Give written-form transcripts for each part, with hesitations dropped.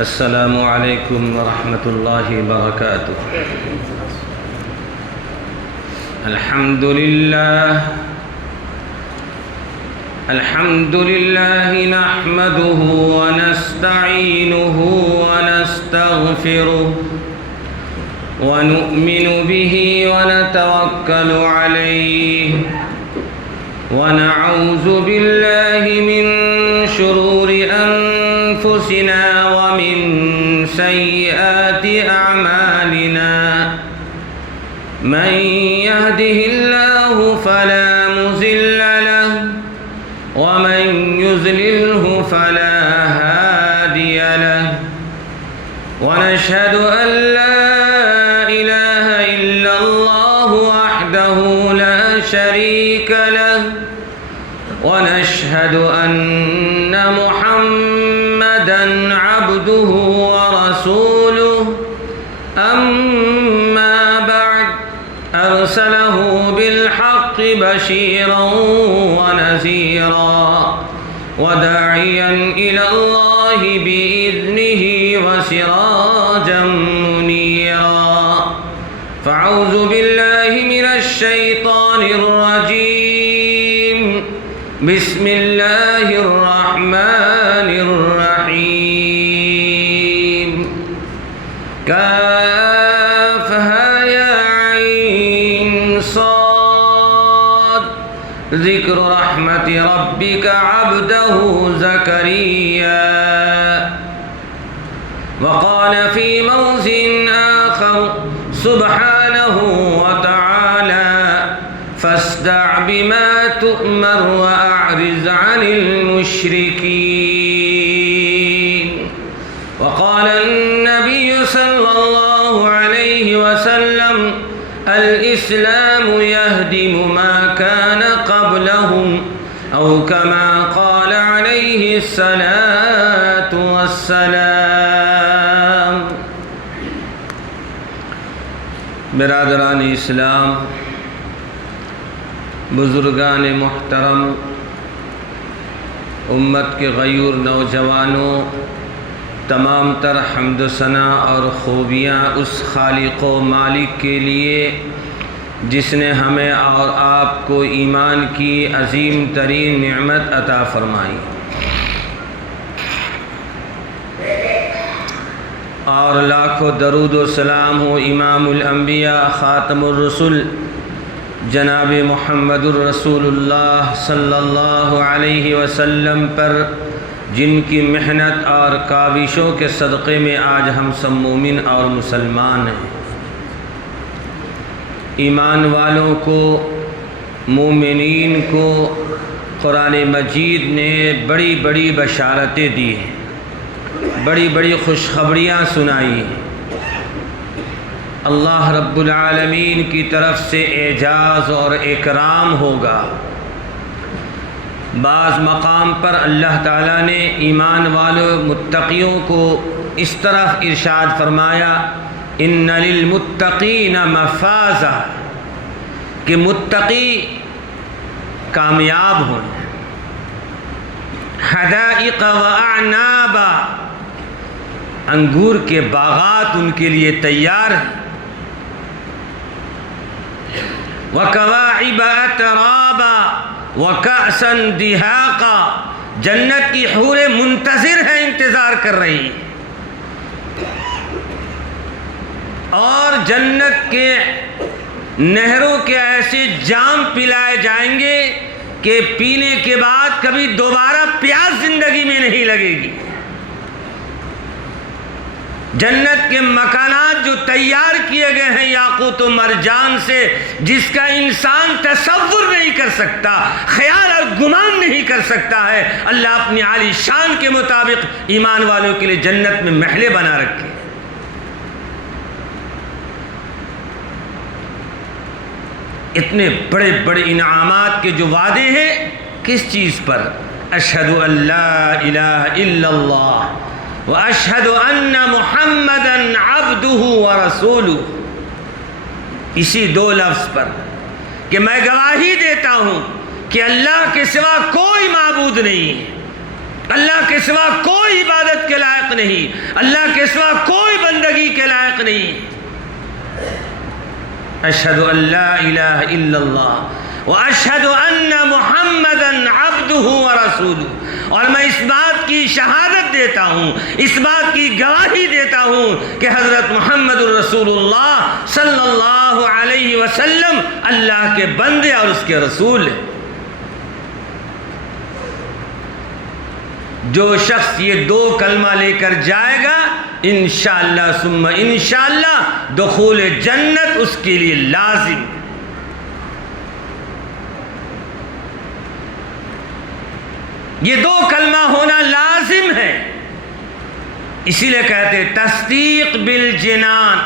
السلام علیکم ورحمۃ اللہ وبرکاتہ۔ الحمد للہ نحمده ونستعینه ونستغفره ونؤمن به ونتوکل علیہ ونعوذ باللہ من شرور انفسنا ومن سیئات اعمالنا من يهده الله فلا مضل له ومن يضلله فلا هادي له ونشهد أن لا إله إلا الله وحده لا شريك له ونشهد أن محمدا عبده ورسوله أما بعد أرسله بالحق بشيرا ونذيرا وداعيا إلى الله بإذنه وسراجا منيرا فأعوذ بالله من الشيطان الرجيم بسم الله الرحمن الرحيم كافها يا عين صاد ذكر رحمة ربك عبده زكريا وقال في موضع آخر سبحانه وتعالى فاصدع بما تؤمر وأعرض عن المشركين وقال النبي صلى الله عليه وسلم الإسلام يهدم ما كان قبلهم أو كما قال عليه الصلاة والسلام۔ برادران اسلام، بزرگان محترم، امت کے غیور نوجوانوں، تمام تر حمد و ثنا اور خوبیاں اس خالق و مالک کے لیے جس نے ہمیں اور آپ کو ایمان کی عظیم ترین نعمت عطا فرمائی، اور لاکھوں درود و سلام ہو امام الانبیاء خاتم الرسل جناب محمد الرسول اللہ صلی اللہ علیہ وسلم پر، جن کی محنت اور کاوشوں کے صدقے میں آج ہم سب مومن اور مسلمان ہیں۔ ایمان والوں کو، مومنین کو قرآن مجید نے بڑی بڑی بشارتیں دی ہیں، بڑی بڑی خوشخبریاں سنائی ہیں۔ اللہ رب العالمین کی طرف سے اعجاز اور اکرام ہوگا۔ بعض مقام پر اللہ تعالیٰ نے ایمان والوں متقیوں کو اس طرف ارشاد فرمایا ان للمتقین مفازہ، کہ متقی کامیاب ہوں، حدائق واعنابا، انگور کے باغات ان کے لیے تیار ہیں، وکواعب اترابا وکأسا دہاقا، جنت کی حوریں منتظر ہیں، انتظار کر رہی ہیں، اور جنت کے نہروں کے ایسے جام پلائے جائیں گے کہ پینے کے بعد کبھی دوبارہ پیاس زندگی میں نہیں لگے گی۔ جنت کے مکانات جو تیار کیے گئے ہیں یاقوت و مرجان سے، جس کا انسان تصور نہیں کر سکتا، خیال اور گمان نہیں کر سکتا ہے، اللہ اپنی عالی شان کے مطابق ایمان والوں کے لیے جنت میں محلیں بنا رکھے۔ اتنے بڑے بڑے انعامات کے جو وعدے ہیں، کس چیز پر؟ اشہد ان لا الہ الا اللہ واشہد ان محمدا عبدہ ورسولہ، اسی دو لفظ پر کہ میں گواہی دیتا ہوں کہ اللہ کے سوا کوئی معبود نہیں ہے، اللہ کے سوا کوئی عبادت کے لائق نہیں، اللہ کے سوا کوئی بندگی کے لائق نہیں۔ اشہد ان لا الہ الا اللہ واشہد ان محمدا عبدہ ورسولہ، اور میں اس بات کی شہادت دیتا ہوں، اس بات کی گواہی دیتا ہوں کہ حضرت محمد الرسول اللہ صلی اللہ علیہ وسلم اللہ کے بندے اور اس کے رسول ہیں۔ جو شخص یہ دو کلمہ لے کر جائے گا انشاءاللہ ثم انشاءاللہ دخول جنت اس کے لیے لازم۔ یہ دو کلمہ ہونا لازم ہے، اسی لیے کہتے تصدیق بالجنان،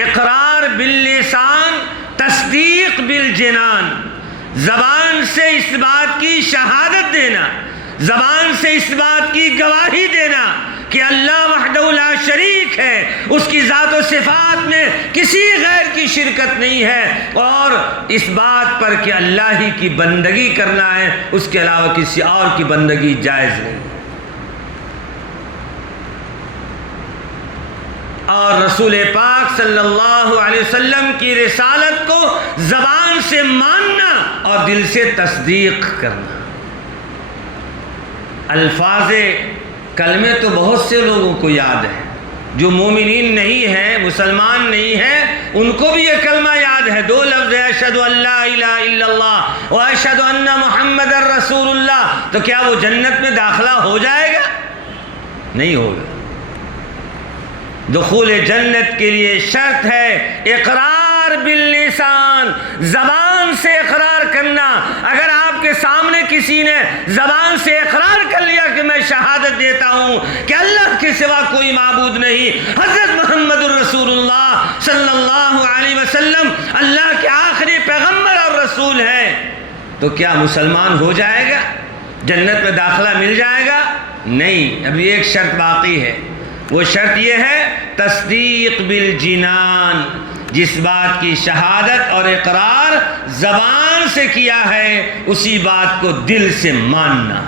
اقرار باللسان، تصدیق بالجنان، زبان سے اس بات کی شہادت دینا، زبان سے اس بات کی گواہی دینا کہ اللہ وحدہ لا شریک ہے، اس کی ذات و صفات میں کسی غیر کی شرکت نہیں ہے، اور اس بات پر کہ اللہ ہی کی بندگی کرنا ہے، اس کے علاوہ کسی اور کی بندگی جائز نہیں۔ اور رسول پاک صلی اللہ علیہ وسلم کی رسالت کو زبان سے ماننا اور دل سے تصدیق کرنا۔ الفاظ کلمے تو بہت سے لوگوں کو یاد ہیں، جو مومنین نہیں ہیں، مسلمان نہیں ہیں، ان کو بھی یہ کلمہ یاد ہے، دو لفظ ہے، اشہد ان لا الہ الا اللہ و اشہد ان محمد الرسول اللہ۔ تو کیا وہ جنت میں داخلہ ہو جائے گا؟ نہیں ہوگا۔ دخول جنت کے لیے شرط ہے اقرار باللسان، زبان سے اقرار کرنا۔ اگر آپ کے سامنے کسی نے زبان سے اقرار کر لیا کہ میں شہادت دیتا ہوں کہ اللہ کے سوا کوئی معبود نہیں، حضرت محمد الرسول اللہ صلی اللہ علیہ وسلم اللہ کے آخری پیغمبر اور رسول ہے، تو کیا مسلمان ہو جائے گا؟ جنت میں داخلہ مل جائے گا؟ نہیں، ابھی ایک شرط باقی ہے۔ وہ شرط یہ ہے تصدیق بالجنان، جس بات کی شہادت اور اقرار زبان سے کیا ہے اسی بات کو دل سے ماننا،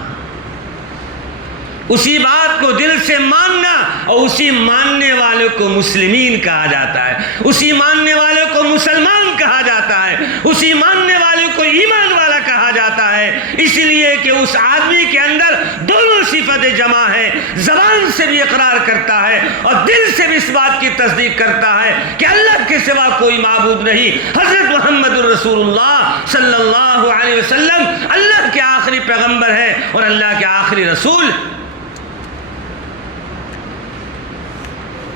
اسی بات کو دل سے ماننا، اور اسی ماننے والے کو مسلمین کہا جاتا ہے، اسی ماننے والے کو مسلمان کہا جاتا ہے، اسی ماننے والے کو ایمان والا کہا جاتا ہے، اس لیے کہ اس آدمی کے اندر دونوں صفتیں جمع ہیں، زبان سے بھی اقرار کرتا ہے اور دل سے بھی اس بات کی تصدیق کرتا ہے کہ اللہ کے سوا کوئی معبود نہیں، حضرت محمد الرسول اللہ صلی اللہ علیہ وسلم اللہ کے آخری پیغمبر ہے اور اللہ کے آخری رسول۔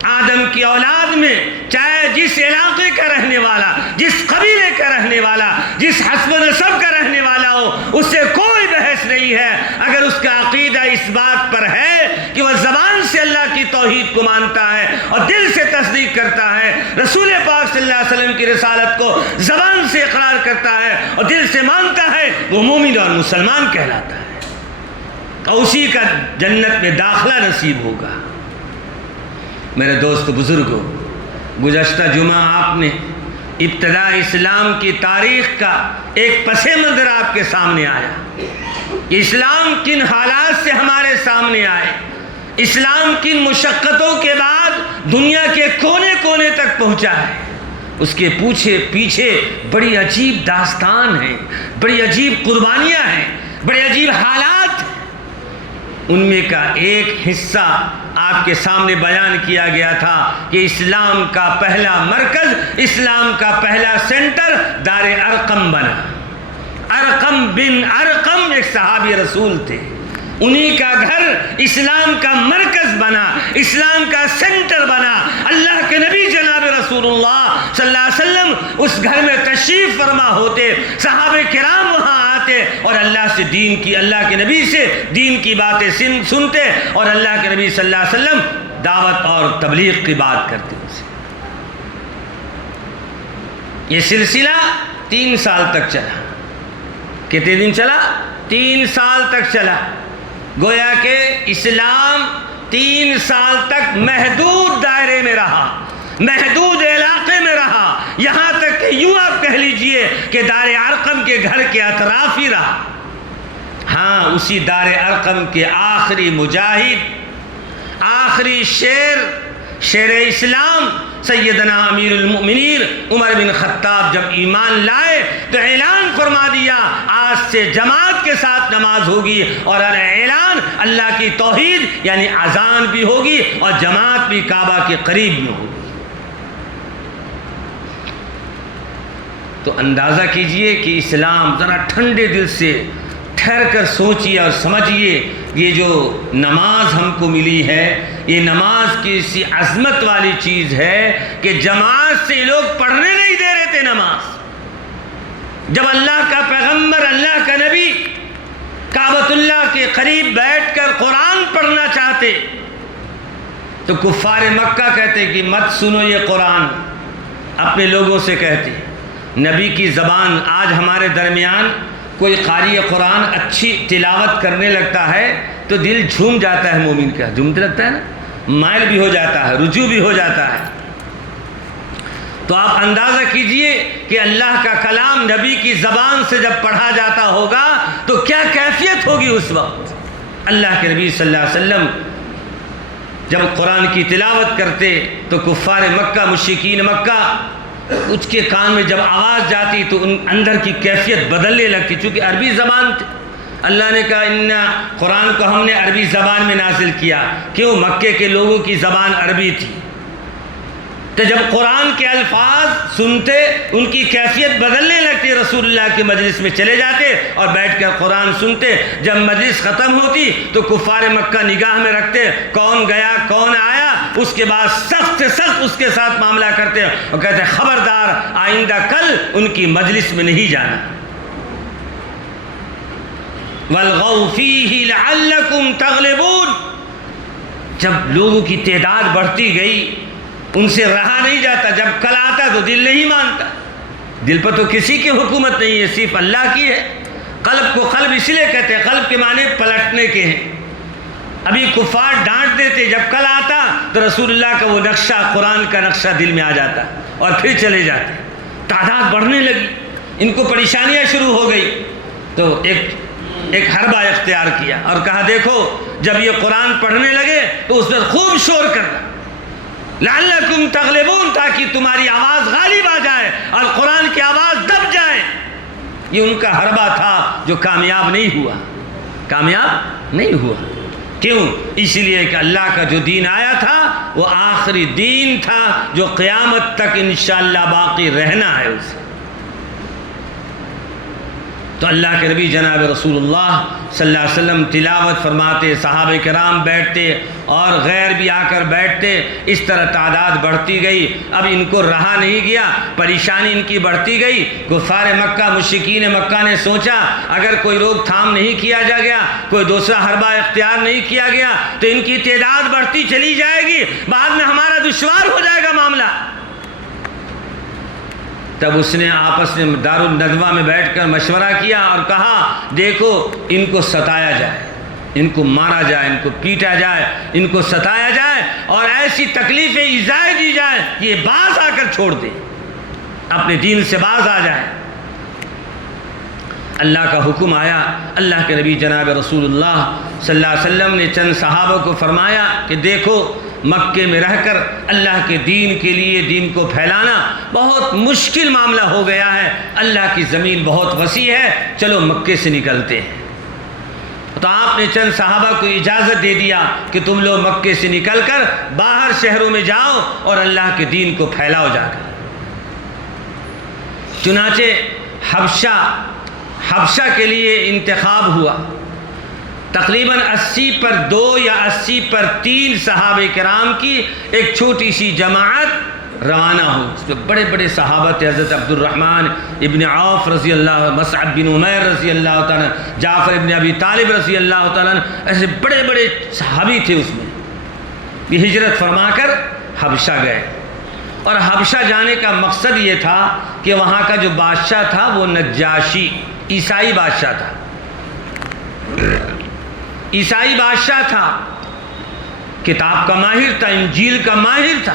آدم کی اولاد میں چاہے جس علاقے کا رہنے والا، جس قبیلے کا رہنے والا، جس حسب نسب کا رہنے والا ہو، اس سے کوئی بحث نہیں ہے اگر اس کا عقیدہ اس بات پر ہے کہ وہ زبان سے اللہ کی توحید کو مانتا ہے اور دل سے تصدیق کرتا ہے، رسول پاک صلی اللہ علیہ وسلم کی رسالت کو زبان سے اقرار کرتا ہے اور دل سے مانتا ہے، وہ مومن اور مسلمان کہلاتا ہے اور اسی کا جنت میں داخلہ نصیب ہوگا۔ میرے دوست بزرگوں، گزشتہ جمعہ آپ نے ابتدا اسلام کی تاریخ کا ایک پس منظر آپ کے سامنے آیا کہ اسلام کن حالات سے ہمارے سامنے آئے، اسلام کن مشقتوں کے بعد دنیا کے کونے کونے تک پہنچا ہے، اس کے پیچھے بڑی عجیب داستان ہیں، بڑی عجیب قربانیاں ہیں، بڑے عجیب حالات ہیں۔ ان میں کا ایک حصہ آپ کے سامنے بیان کیا گیا تھا کہ اسلام کا پہلا مرکز، اسلام کا پہلا سینٹر دار ارقم بنا۔ ارقم بن ارقم ایک صحابی رسول تھے، انہی کا گھر اسلام کا مرکز بنا، اسلام کا سینٹر بنا۔ اللہ کے نبی جناب رسول اللہ صلی اللہ علیہ وسلم اس گھر میں تشریف فرما ہوتے، صحابہ کرام وہاں آتے اور اللہ کے نبی سے دین کی باتیں سنتے اور اللہ کے نبی صلی اللہ علیہ وسلم دعوت اور تبلیغ کی بات کرتے۔ یہ سلسلہ 3 سال تک چلا۔ کتنے دن چلا؟ 3 سال تک چلا۔ گویا کہ اسلام 3 سال تک محدود دائرے میں رہا، محدود علاقے میں رہا، یہاں تک کہ یوں آپ کہہ لیجئے کہ دار ارقم کے گھر کے اطراف ہی رہا۔ ہاں اسی دار ارقم کے آخری مجاہد، آخری شیر اسلام سیدنا امیر المؤمنین عمر بن خطاب جب ایمان لائے تو اعلان فرما دیا آج سے جماعت کے ساتھ نماز ہوگی، اور اعلان اللہ کی توحید یعنی اذان بھی ہوگی اور جماعت بھی کعبہ کے قریب میں ہوگی۔ تو اندازہ کیجئے کہ اسلام، ذرا ٹھنڈے دل سے ٹھہر کر سوچئے اور سمجھئے، یہ جو نماز ہم کو ملی ہے، یہ نماز کی اسی عظمت والی چیز ہے کہ جماعت سے لوگ پڑھنے نہیں دے رہے تھے نماز۔ جب اللہ کا پیغمبر، اللہ کا نبی کعبۃ اللہ کے قریب بیٹھ کر قرآن پڑھنا چاہتے تو کفار مکہ کہتے کہ مت سنو یہ قرآن، اپنے لوگوں سے کہتے۔ نبی کی زبان، آج ہمارے درمیان کوئی قاری قرآن اچھی تلاوت کرنے لگتا ہے تو دل جھوم جاتا ہے، مومن کا جھومتے لگتا ہے نا، مائل بھی ہو جاتا ہے، رجوع بھی ہو جاتا ہے۔ تو آپ اندازہ کیجئے کہ اللہ کا کلام نبی کی زبان سے جب پڑھا جاتا ہوگا تو کیا کیفیت ہوگی اس وقت۔ اللہ کے نبی صلی اللہ علیہ وسلم جب قرآن کی تلاوت کرتے تو کفار مکہ، مشرکین مکہ، اس کے کان میں جب آواز جاتی تو ان اندر کی کیفیت بدلنے لگتی، چونکہ عربی زبان تھی۔ اللہ نے کہا قرآن کو ہم نے عربی زبان میں نازل کیا، کیوں؟ مکے کے لوگوں کی زبان عربی تھی۔ تو جب قرآن کے الفاظ سنتے ان کی کیفیت بدلنے لگتی، رسول اللہ کی مجلس میں چلے جاتے اور بیٹھ کر قرآن سنتے۔ جب مجلس ختم ہوتی تو کفار مکہ نگاہ میں رکھتے کون گیا کون آیا، اس کے بعد سخت سے سخت اس کے ساتھ معاملہ کرتے اور کہتے خبردار آئندہ کل ان کی مجلس میں نہیں جانا۔ وَالْغَوْا فِيهِ لَعَلَّكُمْ تَغْلِبُونَ۔ جب لوگوں کی تعداد بڑھتی گئی ان سے رہا نہیں جاتا، جب کل آتا تو دل نہیں مانتا۔ دل پر تو کسی کی حکومت نہیں ہے، صرف اللہ کی ہے۔ قلب کو قلب اس لیے کہتے ہیں، قلب کے معنی پلٹنے کے ہیں۔ ابھی کفار ڈانٹ دیتے، جب کل آتا تو رسول اللہ کا وہ نقشہ، قرآن کا نقشہ دل میں آ جاتا اور پھر چلے جاتے۔ تعداد بڑھنے لگی، ان کو پریشانیاں شروع ہو گئی تو ایک حربہ اختیار کیا اور کہا دیکھو جب یہ قرآن پڑھنے لگے تو اس پر خوب شور کرنا، لعلکم تغلبون، تاکہ تمہاری آواز غالب آ جائے اور قرآن کی آواز دب جائے۔ یہ ان کا حربہ تھا جو کامیاب نہیں ہوا، کامیاب نہیں ہوا۔ کیوں؟ اس لیے کہ اللہ کا جو دین آیا تھا وہ آخری دین تھا جو قیامت تک انشاءاللہ باقی رہنا ہے اسے۔ تو اللہ کے نبی جناب رسول اللہ صلی اللہ علیہ وسلم تلاوت فرماتے، صحابہ کرام بیٹھتے اور غیر بھی آ کر بیٹھتے، اس طرح تعداد بڑھتی گئی۔ اب ان کو رہا نہیں گیا، پریشانی ان کی بڑھتی گئی۔ کفار مکہ، مشرکین مکہ نے سوچا اگر کوئی روک تھام نہیں کیا جا گیا، کوئی دوسرا حربہ اختیار نہیں کیا گیا تو ان کی تعداد بڑھتی چلی جائے گی، بعد میں ہمارا دشوار ہو جائے گا معاملہ۔ تب اس نے آپس میں دار الندوہ میں بیٹھ کر مشورہ کیا اور کہا دیکھو ان کو ستایا جائے، ان کو مارا جائے، ان کو پیٹا جائے، ان کو ستایا جائے اور ایسی تکلیفیں ایذائیں دی جائے کہ یہ باز آ کر چھوڑ دے، اپنے دین سے باز آ جائے۔ اللہ کا حکم آیا، اللہ کے نبی جناب رسول اللہ صلی اللہ علیہ وسلم نے چند صحابہ کو فرمایا کہ دیکھو مکے میں رہ کر اللہ کے دین کے لیے دین کو پھیلانا بہت مشکل معاملہ ہو گیا ہے، اللہ کی زمین بہت وسیع ہے، چلو مکے سے نکلتے ہیں۔ تو آپ نے چند صحابہ کو اجازت دے دیا کہ تم لوگ مکے سے نکل کر باہر شہروں میں جاؤ اور اللہ کے دین کو پھیلاؤ جا کر۔ چنانچہ حبشہ کے لیے انتخاب ہوا، تقریباً 80 پر 2 یا 80 پر 3 صحابہ کرام کی ایک چھوٹی سی جماعت روانہ ہوئی، اس میں بڑے بڑے صحابہ تھے، حضرت عبد الرحمن ابن عوف رضی اللہ، مصعب بن عمیر رضی اللہ تعالیٰ، جعفر ابن ابی طالب رضی اللہ تعالیٰ، ایسے بڑے بڑے صحابی تھے اس میں۔ یہ ہجرت فرما کر حبشہ گئے، اور حبشہ جانے کا مقصد یہ تھا کہ وہاں کا جو بادشاہ تھا وہ نجاشی عیسائی بادشاہ تھا، عیسائی بادشاہ تھا، کتاب کا ماہر تھا، انجیل کا ماہر تھا۔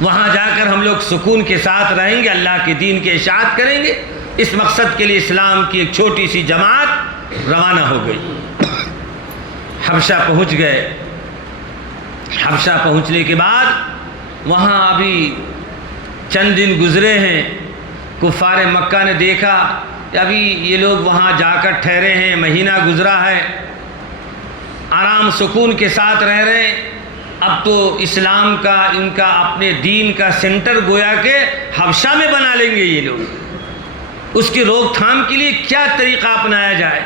وہاں جا کر ہم لوگ سکون کے ساتھ رہیں گے، اللہ کے دین کی اشاعت کریں گے، اس مقصد کے لیے اسلام کی ایک چھوٹی سی جماعت روانہ ہو گئی، حبشہ پہنچ گئے۔ حبشہ پہنچنے کے بعد وہاں ابھی چند دن گزرے ہیں، کفار مکہ نے دیکھا کہ ابھی یہ لوگ وہاں جا کر ٹھہرے ہیں، مہینہ گزرا ہے، آرام سکون کے ساتھ رہ رہے ہیں، اب تو اسلام کا ان کا اپنے دین کا سینٹر گویا کہ حبشہ میں بنا لیں گے یہ لوگ، اس کی روک تھام کے لیے کیا طریقہ اپنایا جائے؟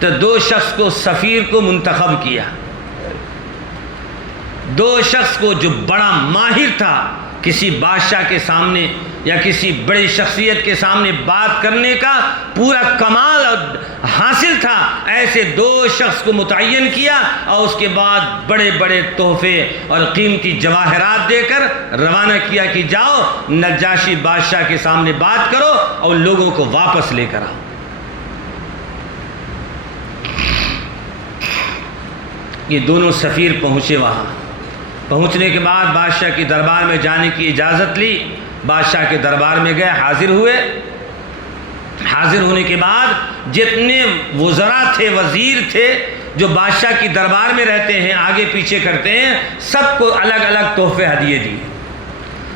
تو 2 شخص کو سفیر کو منتخب کیا، 2 شخص کو جو بڑا ماہر تھا کسی بادشاہ کے سامنے یا کسی بڑی شخصیت کے سامنے بات کرنے کا پورا کمال حاصل تھا، ایسے 2 شخص کو متعین کیا اور اس کے بعد بڑے بڑے تحفے اور قیمتی جواہرات دے کر روانہ کیا کہ جاؤ نجاشی بادشاہ کے سامنے بات کرو اور لوگوں کو واپس لے کر آؤ۔ یہ دونوں سفیر پہنچے، وہاں پہنچنے کے بعد بادشاہ کے دربار میں جانے کی اجازت لی، بادشاہ کے دربار میں گئے، حاضر ہوئے۔ حاضر ہونے کے بعد جتنے وزراء تھے، وزیر تھے جو بادشاہ کی دربار میں رہتے ہیں، آگے پیچھے کرتے ہیں، سب کو الگ الگ تحفے ہدیے دیے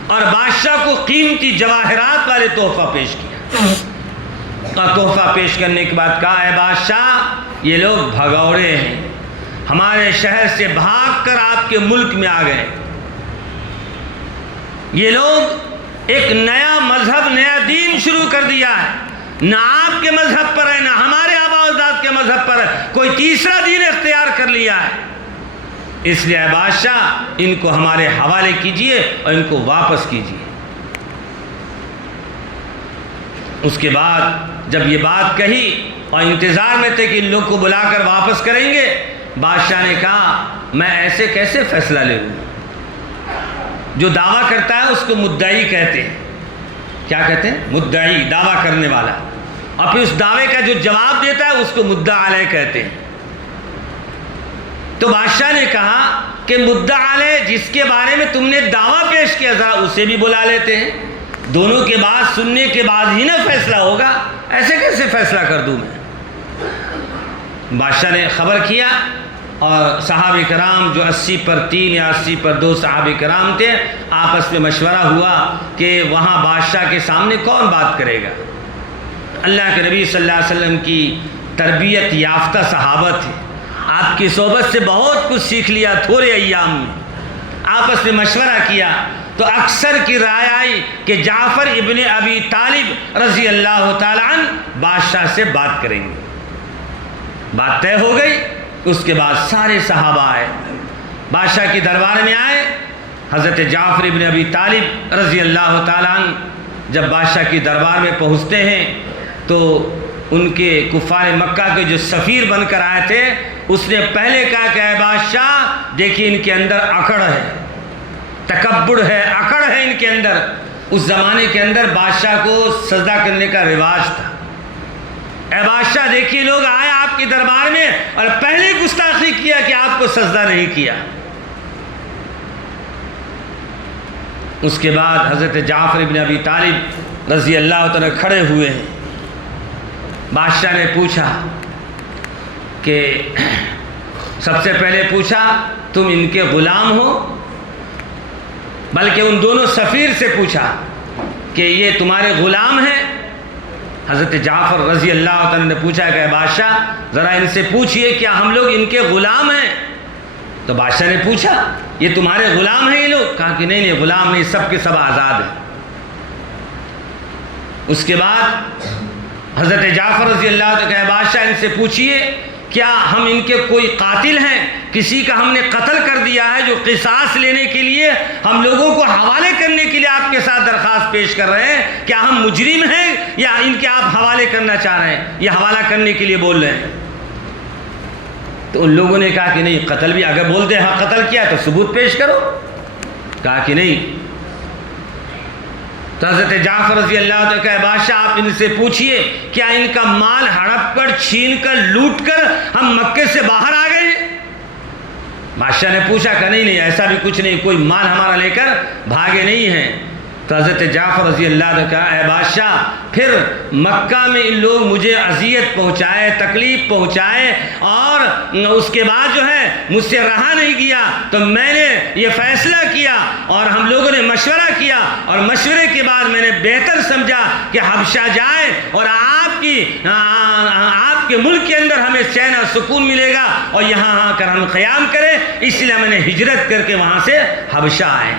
اور بادشاہ کو قیمتی جواہرات والے تحفہ پیش کیا۔ اور تحفہ پیش کرنے کے بعد کہا، اے بادشاہ یہ لوگ بھگوڑے ہیں، ہمارے شہر سے بھاگ کر آپ کے ملک میں آ گئے، یہ لوگ ایک نیا مذہب نیا دین شروع کر دیا ہے، نہ آپ کے مذہب پر ہے نہ ہمارے آباء و اجداد کے مذہب پر ہے، کوئی تیسرا دین اختیار کر لیا ہے، اس لیے اے بادشاہ ان کو ہمارے حوالے کیجئے اور ان کو واپس کیجئے۔ اس کے بعد جب یہ بات کہی اور انتظار میں تھے کہ ان لوگ کو بلا کر واپس کریں گے، بادشاہ نے کہا میں ایسے کیسے فیصلہ لے لوں؟ جو دعویٰ کرتا ہے اس کو مدعی کہتے ہیں۔ کیا کہتے ہیں؟ مدعی، دعویٰ کرنے والا، اور پھر اس دعوے کا جو جواب دیتا ہے اس کو مدعا علیہ کہتے ہیں۔ تو بادشاہ نے کہا کہ مدعا علیہ جس کے بارے میں تم نے دعویٰ پیش کیا ذرا اسے بھی بلا لیتے ہیں، دونوں کے بعد سننے کے بعد ہی نہ فیصلہ ہوگا، ایسے کیسے فیصلہ کر دوں میں؟ بادشاہ نے خبر کیا اور صحابہ کرام جو 80 پر 3 یا 80 پر 2 صحابہ کرام تھے، آپس میں مشورہ ہوا کہ وہاں بادشاہ کے سامنے کون بات کرے گا۔ اللہ کے نبی صلی اللہ علیہ وسلم کی تربیت یافتہ صحابہ تھے، آپ کی صحبت سے بہت کچھ سیکھ لیا تھوڑے ایام میں۔ آپس میں مشورہ کیا تو اکثر کی رائے آئی کہ جعفر ابن ابی طالب رضی اللہ تعالیٰ عنہ بادشاہ سے بات کریں گے۔ بات طے ہو گئی۔ اس کے بعد سارے صحابہ آئے، بادشاہ کی دربار میں آئے۔ حضرت جعفر ابن ابی طالب رضی اللہ تعالیٰ عنہ جب بادشاہ کی دربار میں پہنچتے ہیں تو ان کے کفار مکہ کے جو سفیر بن کر آئے تھے اس نے پہلے کہا کہ اے بادشاہ دیکھیے ان کے اندر اکڑ ہے، تکبر ہے، اکڑ ہے ان کے اندر۔ اس زمانے کے اندر بادشاہ کو سجدہ کرنے کا رواج تھا۔ اے بادشاہ دیکھیے لوگ آئے آپ کے دربار میں اور پہلے گستاخی کیا کہ آپ کو سجدہ نہیں کیا۔ اس کے بعد حضرت جعفر ابن ابی طالب رضی اللہ تعالیٰ کھڑے ہوئے ہیں۔ بادشاہ نے پوچھا کہ سب سے پہلے پوچھا تم ان کے غلام ہو، بلکہ ان دونوں سفیر سے پوچھا کہ یہ تمہارے غلام ہیں۔ حضرت جعفر رضی اللہ تعالیٰ نے پوچھا کہ بادشاہ ذرا ان سے پوچھئے کیا ہم لوگ ان کے غلام ہیں؟ تو بادشاہ نے پوچھا یہ تمہارے غلام ہیں یہ لوگ؟ کہا کہ نہیں غلام نہیں، سب کے سب آزاد ہیں۔ اس کے بعد حضرت جعفر رضی اللہ تعالیٰ کہ بادشاہ ان سے پوچھئے کیا ہم ان کے کوئی قاتل ہیں، کسی کا ہم نے قتل کر دیا ہے جو قصاص لینے کے لیے ہم لوگوں کو حوالے کرنے کے لیے آپ کے ساتھ درخواست پیش کر رہے ہیں، کیا ہم مجرم ہیں یا ان کے آپ حوالے کرنا چاہ رہے ہیں، یہ حوالہ کرنے کے لیے بول رہے ہیں؟ تو ان لوگوں نے کہا کہ نہیں قتل بھی، اگر بولتے ہیں ہاں قتل کیا تو ثبوت پیش کرو۔ کہا کہ نہیں۔ تو حضرت جعفر رضی اللہ عنہ کہ بادشاہ آپ ان سے پوچھئے کیا ان کا مال ہڑپ کر چھین کر لوٹ کر ہم مکے سے باہر آ گئے ہیں؟ بادشاہ نے پوچھا کہ نہیں ایسا بھی کچھ نہیں، کوئی مال ہمارا لے کر بھاگے نہیں ہیں۔ تو حضرت جعفر رضی اللہ عنہ کہا اے بادشاہ پھر مکہ میں ان لوگ مجھے اذیت پہنچائے، تکلیف پہنچائے، اور اس کے بعد جو ہے مجھ سے رہا نہیں گیا، تو میں نے یہ فیصلہ کیا اور ہم لوگوں نے مشورہ کیا، اور مشورے کے بعد میں نے بہتر سمجھا کہ حبشہ جائے اور آپ کے ملک کے اندر ہمیں چین اور سکون ملے گا، اور یہاں آ کر ہم قیام کریں، اس لیے میں نے ہجرت کر کے وہاں سے حبشہ آئے۔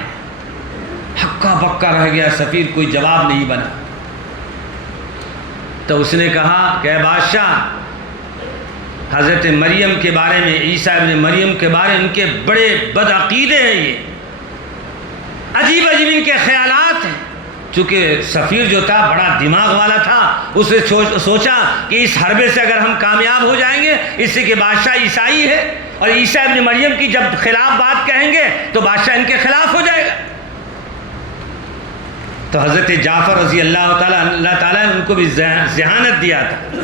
ہکا بکا رہ گیا، سفیر کوئی جواب نہیں بنا۔ تو اس نے کہا کہ اے بادشاہ، حضرت مریم کے بارے میں، عیسیٰ ابن مریم کے بارے میں ان کے بڑے بدعقیدے ہیں، یہ عجیب عجیب ان کے خیالات ہیں۔ چونکہ سفیر جو تھا بڑا دماغ والا تھا، اس نے سوچا کہ اس حربے سے اگر ہم کامیاب ہو جائیں گے، اس سے کہ بادشاہ عیسائی ہے اور عیسیٰ ابن مریم کی جب خلاف بات کہیں گے تو بادشاہ ان کے خلاف ہو جائے گا۔ تو حضرت جعفر رضی اللہ تعالیٰ نے ان کو بھی ذہانت دیا تھا۔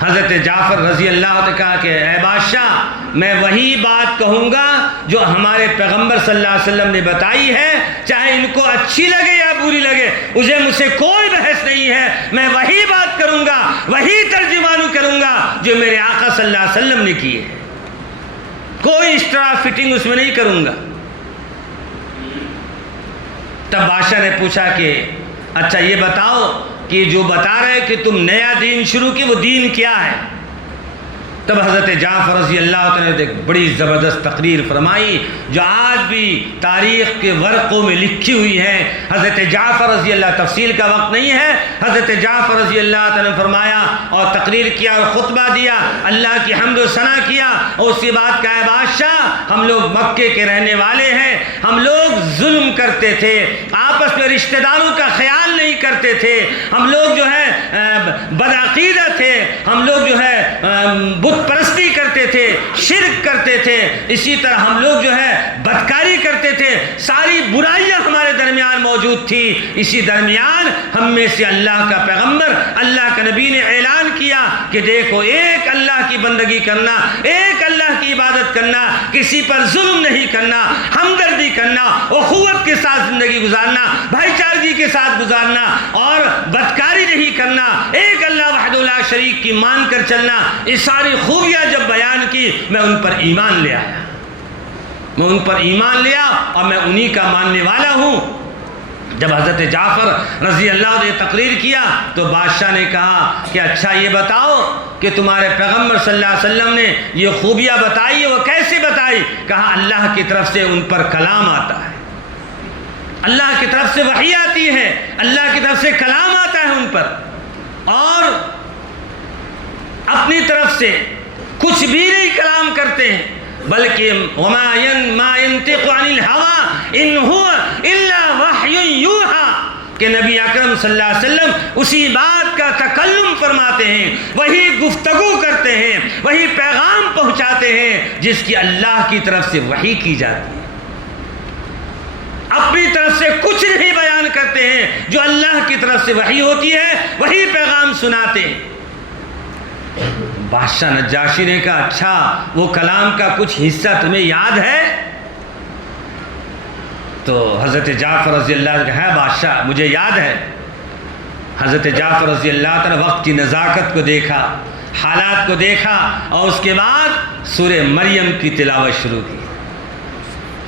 حضرت جعفر رضی اللہ عنہ کہا کہ اے بادشاہ، میں وہی بات کہوں گا جو ہمارے پیغمبر صلی اللہ علیہ وسلم نے بتائی ہے، چاہے ان کو اچھی لگے یا بری لگے، مجھ سے کوئی بحث نہیں ہے، میں وہی بات کروں گا، وہی ترجمانی کروں گا جو میرے آقا صلی اللہ علیہ وسلم نے کی ہے، کوئی اسٹرا فٹنگ اس میں نہیں کروں گا۔ تب بادشاہ نے پوچھا کہ اچھا یہ بتاؤ کہ جو بتا رہے کہ تم نیا دین شروع کی، وہ دین کیا ہے؟ تب حضرت جعفر رضی اللہ عنہ نے ایک بڑی زبردست تقریر فرمائی جو آج بھی تاریخ کے ورقوں میں لکھی ہوئی ہے۔ حضرت جعفر رضی اللہ، تفصیل کا وقت نہیں ہے، حضرت جعفر رضی اللہ عنہ نے فرمایا اور تقریر کیا اور خطبہ دیا، اللہ کی حمد و ثنا کیا، اور اس کے بعد کہا بادشاہ، ہم لوگ مکے کے رہنے والے ہیں، ہم لوگ ظلم کرتے تھے، آپس میں رشتہ داروں کا خیال نہیں کرتے تھے، ہم لوگ جو ہے بدعقیدہ تھے، ہم لوگ جو ہے بت پرستی کرتے تھے، شرک کرتے تھے، اسی طرح ہم لوگ جو ہے بدکاری کرتے تھے، ساری برائیاں ہمارے درمیان موجود تھی۔ اسی درمیان ہم میں سے اللہ کا پیغمبر، اللہ کا نبی نے اعلان کیا کہ دیکھو، ایک اللہ کی بندگی کرنا، ایک اللہ کی عبادت کرنا، کسی پر ظلم نہیں کرنا، ہمدردی کرنا، اخوت کے ساتھ زندگی گزارنا، بھائی چارگی کے ساتھ گزارنا، اور بدکاری نہیں کرنا، ایک اللہ وحدہ لا شریک کی مان کر چلنا، یہ ساری خوبیاں جب بیان کی، میں ان پر ایمان لے آیا، میں ان پر ایمان لیا اور میں انہی کا ماننے والا ہوں۔ جب حضرت جعفر رضی اللہ عنہ نے تقریر کیا تو بادشاہ نے کہا کہ اچھا یہ بتاؤ کہ تمہارے پیغمبر صلی اللہ علیہ وسلم نے یہ خوبیاں بتائی، وہ کیسے بتائی؟ کہا اللہ کی طرف سے ان پر کلام آتا ہے، اللہ کی طرف سے وحی آتی ہے، اللہ کی طرف سے کلام آتا ہے ان پر، اور اپنی طرف سے کچھ بھی نہیں کلام کرتے ہیں، بلکہ وما ينطق عن الهوى ان هو الا وحی یوحى، کہ نبی اکرم صلی اللہ علیہ وسلم اسی بات کا تکلم فرماتے ہیں، وہی گفتگو کرتے ہیں، وہی پیغام پہنچاتے ہیں جس کی اللہ کی طرف سے وحی کی جاتی ہے، اپنی طرف سے کچھ نہیں بیان کرتے ہیں، جو اللہ کی طرف سے وحی ہوتی ہے وہی پیغام سناتے ہیں۔ بادشاہ نجاشی نے کہا اچھا وہ کلام کا کچھ حصہ تمہیں یاد ہے؟ تو حضرت جعفر رضی اللہ عنہ ہے بادشاہ مجھے یاد ہے۔ حضرت جعفر رضی اللہ عنہ وقت کی نزاکت کو دیکھا، حالات کو دیکھا، اور اس کے بعد سورہ مریم کی تلاوت شروع کی۔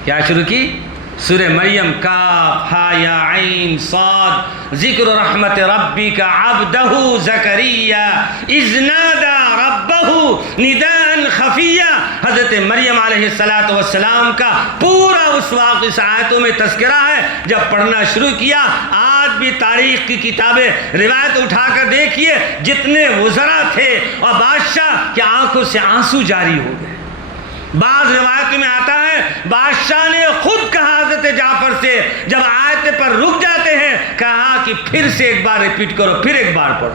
کیا شروع کی؟ سورہ مریم، کاف ہا یا عین صاد، ذکر رحمت ربک عبدہ زکریا اذ نادى ربہ نداء خفیا۔ حضرت مریم علیہ السلام کا پورا اس واقعہ اس آیتوں میں تذکرہ ہے۔ جب پڑھنا شروع کیا، آج بھی تاریخ کی کتابیں روایت اٹھا کر دیکھیے، جتنے وزراء تھے اور بادشاہ کی آنکھوں سے آنسو جاری ہو گئے۔ بعض روایتوں میں آتا ہے بادشاہ نے خود کہا حضرت جعفر سے، جب آیت پر رک جاتے ہیں، کہا کہ پھر سے ایک بار ریپیٹ کرو، پھر ایک بار پڑھو۔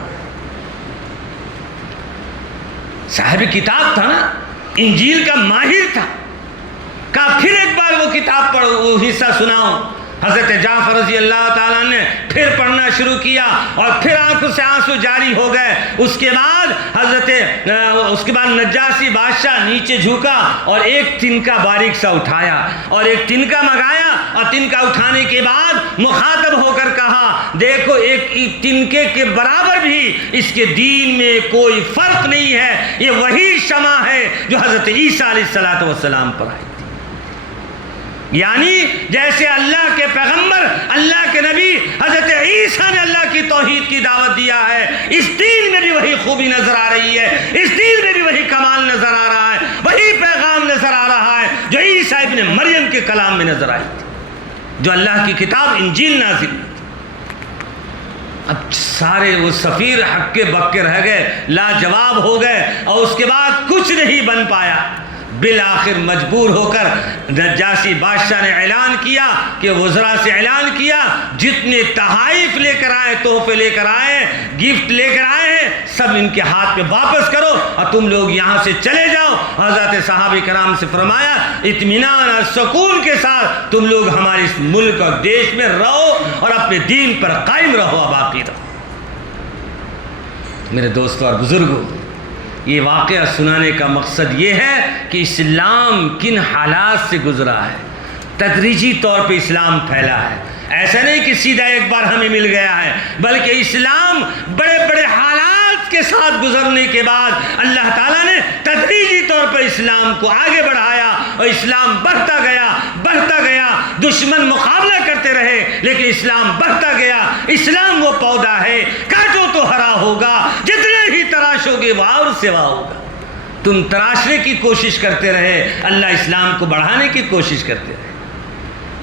صاحب کتاب تھا نا، انجیل کا ماہر تھا، کہا پھر ایک بار وہ کتاب پڑھو، وہ حصہ سناؤ۔ حضرت جعفر رضی اللہ تعالیٰ نے پھر پڑھنا شروع کیا اور پھر آنکھوں سے آنسو جاری ہو گئے۔ اس کے بعد نجاشی بادشاہ نیچے جھکا اور ایک تنکا باریک سا اٹھایا اور ایک تنکا منگایا، اور تنکا اٹھانے کے بعد مخاطب ہو کر کہا دیکھو ایک تنکے کے برابر بھی اس کے دین میں کوئی فرق نہیں ہے، یہ وہی شمع ہے جو حضرت عیسیٰ علیہ السلام پر آئی۔ یعنی جیسے اللہ کے پیغمبر، اللہ کے نبی حضرت عیسیٰ نے اللہ کی توحید کی دعوت دیا ہے، اس دین میں بھی وہی خوبی نظر آ رہی ہے، اس دین میں بھی وہی کمال نظر آ رہا ہے، وہی پیغام نظر آ رہا ہے جو عیسیٰ ابن مریم کے کلام میں نظر آئی تھی، جو اللہ کی کتاب انجیل نازل ہوئی۔ اب سارے وہ سفیر ہکے بکے رہ گئے، لاجواب ہو گئے، اور اس کے بعد کچھ نہیں بن پایا۔ بالآخر مجبور ہو کر نجاشی بادشاہ نے اعلان کیا کہ وزراء سے اعلان کیا جتنے تحائف لے کر آئے، تحفے لے کر آئے، گفٹ لے کر آئے ہیں، سب ان کے ہاتھ میں واپس کرو اور تم لوگ یہاں سے چلے جاؤ۔ حضرت صحابہ کرام سے فرمایا اطمینان اور سکون کے ساتھ تم لوگ ہمارے اس ملک اور دیش میں رہو اور اپنے دین پر قائم رہو اور باقی رہو۔ میرے دوستوں اور بزرگوں، یہ واقعہ سنانے کا مقصد یہ ہے کہ اسلام کن حالات سے گزرا ہے، تدریجی طور پہ اسلام پھیلا ہے۔ ایسا نہیں کہ سیدھا ایک بار ہمیں مل گیا ہے، بلکہ اسلام بڑے بڑے حالات کے ساتھ گزرنے کے بعد اللہ تعالیٰ نے تدریجی طور پر اسلام کو آگے بڑھایا اور اسلام بڑھتا گیا، بڑھتا گیا۔ دشمن مقابلہ کرتے رہے لیکن اسلام بڑھتا گیا۔ اسلام وہ پودا ہے، کاٹو تو ہرا ہوگا، جتنے ہی تراشو گے وہ اور سوا ہوگا۔ تم تراشنے کی کوشش کرتے رہے، اللہ اسلام کو بڑھانے کی کوشش کرتے رہے۔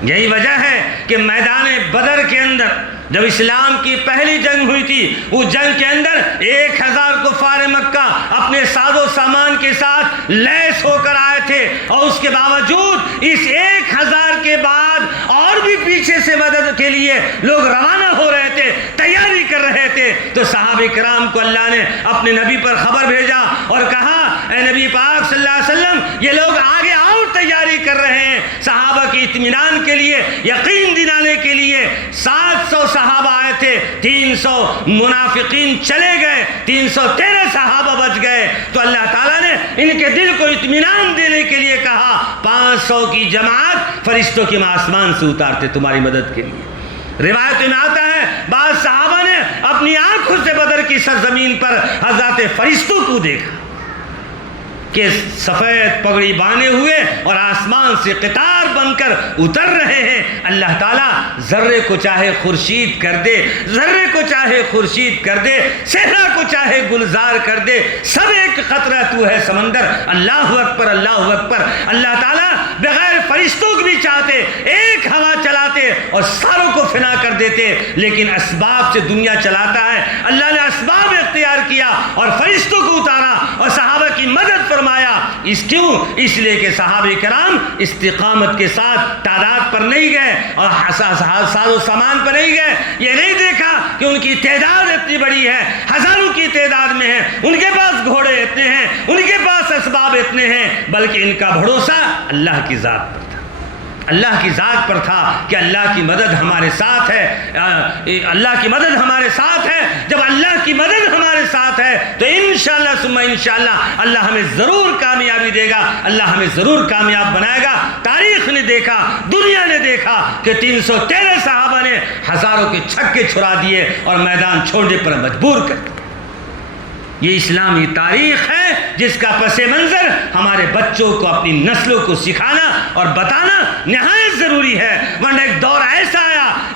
یہی وجہ ہے کہ میدان بدر کے اندر جب اسلام کی پہلی جنگ ہوئی تھی، اس جنگ کے اندر 1000 کفار مکہ اپنے ساز و سامان کے ساتھ لیس ہو کر آئے تھے، اور اس کے باوجود اس 1000 کے بعد اور بھی پیچھے سے مدد کے لیے لوگ روانہ ہو رہے تھے، تیاری کر رہے تھے۔ تو صحابہ کرام کو اللہ نے اپنے نبی پر خبر بھیجا اور کہا اے نبی پاک صلی اللہ علیہ وسلم، یہ لوگ آگے اور تیاری کر رہے ہیں۔ صحابہ کی اطمینان کے لیے، یقین دلانے کے لیے 700 صحابہ آئے تھے، 300 منافقین چلے گئے، 313 صحابہ بچ گئے۔ تو اللہ تعالیٰ نے ان کے دل کو اطمینان دینے کے لیے کہا 500 کی جماعت فرشتوں کے آسمان سے اتارتے تمہاری مدد کے لیے۔ روایت میں آتا ہے بعض صحابہ نے اپنی آنکھوں سے بدر کی سرزمین پر حضرات فرشتوں کو دیکھا کہ سفید پگڑی باندھے ہوئے اور آسمان سے قطار بن کر اتر رہے ہیں۔ اللہ تعالیٰ ذرے کو چاہے خورشید کر دے، ذرے کو چاہے خورشید کر دے، صحرا کو چاہے گلزار کر دے، سب ایک قطرہ تو ہے سمندر۔ اللہ اکبر، اللہ اکبر۔ اللہ تعالیٰ بغیر فرشتوں کو بھی چاہتے ایک ہوا چلاتے اور ساروں کو فنا کر دیتے، لیکن اسباب سے دنیا چلاتا ہے۔ اللہ نے اسباب اختیار کیا اور فرشتوں کو اتارا اور صحابہ کی مدد فرمایا۔ اس لیے کہ صحابہ کرام استقامت کے ساتھ تعداد پر نہیں گئے اور ساز و سامان پر نہیں گئے۔ یہ نہیں دیکھا کہ ان کی تعداد اتنی بڑی ہے، ہزاروں کی تعداد میں ہے، ان کے پاس گھوڑے اتنے ہیں، ان کے پاس اسباب اتنے ہیں، بلکہ ان کا بھروسہ اللہ کی ذات پر تھا، اللہ کی ذات پر تھا کہ اللہ کی مدد ہمارے ساتھ ہے، اللہ کی مدد ہمارے ساتھ ہے۔ جب اللہ کی مدد ہمارے ساتھ ہے تو انشاءاللہ ثم انشاءاللہ اللہ ہمیں ضرور کامیابی دے گا، اللہ ہمیں ضرور کامیاب بنائے گا۔ تاریخ نے دیکھا، دنیا نے دیکھا کہ 313 صحابہ نے ہزاروں کے چھکے چھڑا دیے اور میدان چھوڑنے پر مجبور کر دیا۔ یہ اسلامی تاریخ ہے جس کا پس منظر ہمارے بچوں کو، اپنی نسلوں کو سکھانا اور بتانا نہایت ضروری ہے، ورنہ ایک دور ایسا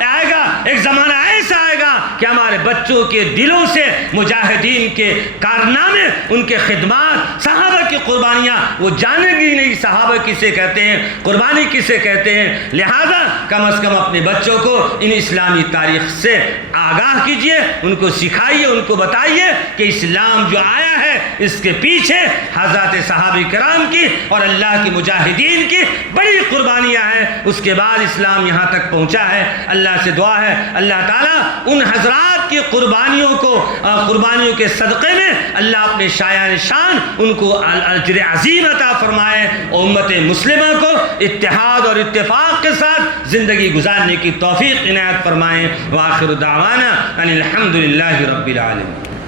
آئے گا، ایک زمانہ ایسا آئے گا کہ ہمارے بچوں کے دلوں سے مجاہدین کے کارنامے، ان کے خدمات، صحابہ کی قربانیاں وہ جانیں گی نہیں، صحابہ کسے کہتے ہیں، قربانی کسے کہتے ہیں۔ لہذا کم از کم اپنے بچوں کو ان اسلامی تاریخ سے آگاہ کیجئے، ان کو سکھائیے، ان کو بتائیے کہ اسلام جو آیا ہے اس کے پیچھے حضرات صحابہ کرام کی اور اللہ کی مجاہدین کی بڑی قربانیاں ہیں، اس کے بعد اسلام یہاں تک پہنچا ہے۔ اللہ سے دعا ہے اللہ تعالیٰ ان حضرات کی قربانیوں کے صدقے میں اللہ اپنے شایان شان ان کو اجر عظیم عطا فرمائے، اور امت مسلمہ کو اتحاد اور اتفاق کے ساتھ زندگی گزارنے کی توفیق عنایت فرمائیں۔ وآخر دعوانا ان الحمد للہ رب العالمین۔